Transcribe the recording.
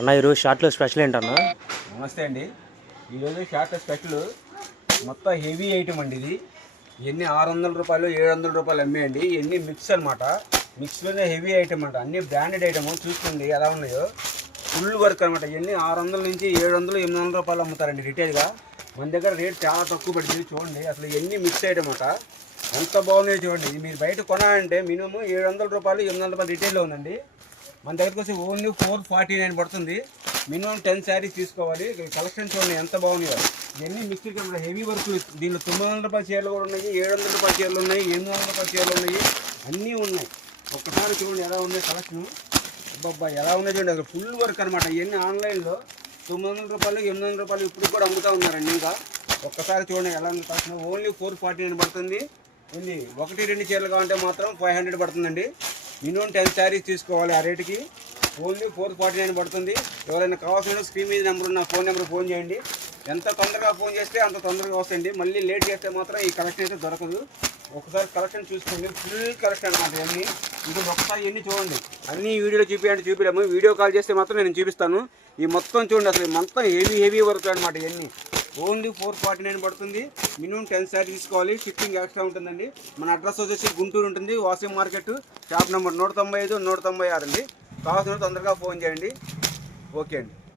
అన్న ఈరోజు షార్ట్లో స్పెషల్ ఏంటన్నా? నమస్తే అండి. ఈరోజు షార్ట్లో స్పెషల్ మొత్తం హెవీ ఐటమ్ అండి. ఇది ఎన్ని 600 రూపాయలు 700 రూపాయలు అమ్మేయండి. ఇవన్నీ మిక్స్ అనమాట. మిక్స్లోనే హెవీ ఐటమ్ అంట, అన్ని బ్రాండెడ్ ఐటమ్. చూసుకోండి ఎలా ఉన్నాయో, ఫుల్ వర్క్ అనమాట. ఇవన్నీ 600 నుంచి 700 800 రూపాయలు అమ్ముతారండి రిటైల్గా. మన దగ్గర రేట్ చాలా తక్కువ పడింది. చూడండి అసలు ఇవన్నీ మిక్స్ ఐటమ్ అనమాట. ఎంత బాగున్నాయో చూడండి. ఇది మీరు బయట కొనాలంటే మినిమం 700 రూపాయలు 800 రూపాయలు రిటైల్లో ఉందండి. మన దగ్గరకు వచ్చి ఓన్లీ 449 పడుతుంది. మినిమం 10 శారీస్ తీసుకోవాలి. కలెక్షన్ చూడండి ఎంత బాగున్నాయో. ఇవన్నీ మిక్స్డ్ కూడా హెవీ వర్క్. దీనిలో 900 రూపాయల చీరలు కూడా ఉన్నాయి, 700 రూపాయల చీరలు ఉన్నాయి, 800 రూపాయల చీరలు ఉన్నాయి, అన్నీ ఉన్నాయి. ఒక్కసారి చూడండి ఎలా ఉన్నాయి కలెక్షన్. అబ్బాబ్బా ఎలా ఉన్నాయి చూడండి. అసలు ఫుల్ వర్క్ అనమాట. ఇవన్నీ ఆన్లైన్లో 900 రూపాయలు 800 రూపాయలు ఇప్పుడు కూడా అమ్ముతూ ఉన్నారండి. ఇంకా ఒక్కసారి చూడండి ఎలా ఉంది కలెక్షన్. ఓన్లీ 449 పడుతుంది. ఉంది 1-2 చీరలు కావాలంటే మాత్రం 500 పడుతుందండి. మినిమం 10 శారీస్ తీసుకోవాలి. ఆ రేటుకి ఓన్లీ 449 పడుతుంది. ఎవరైనా కావాల్సిన స్క్రీన్ మీద నెంబర్ ఉన్న ఫోన్ నెంబర్ ఫోన్ చేయండి. ఎంత తొందరగా ఫోన్ చేస్తే అంత తొందరగా వస్తాయండి. మళ్ళీ లేట్ చేస్తే మాత్రం ఈ కలెక్షన్ అయితే దొరకదు. ఒకసారి కలెక్షన్ చూసుకోండి. ఫుల్ కలెక్షన్ అనమాట ఇవన్నీ. ఇది ఒకసారి ఇవన్నీ చూడండి. అన్ని వీడియోలో చూపించలేము. వీడియో కాల్ చేస్తే మాత్రం నేను చూపిస్తాను. ఈ మొత్తం చూడండి. అసలు మొత్తం హెవీ వర్క్ అనమాట. ఇవన్నీ ఓన్లీ 449 పడుతుంది. మినిమం 10 శారీ తీసుకోవాలి. షిప్పింగ్ ఎక్స్ట్రా ఉంటుందండి. మన అడ్రస్ వచ్చేసి గుంటూరు ఉంటుంది. వాషింగ్ మార్కెట్, షాప్ నెంబర్ 195 196 అండి. కావాల్సిన తొందరగా ఫోన్ చేయండి. ఓకే అండి.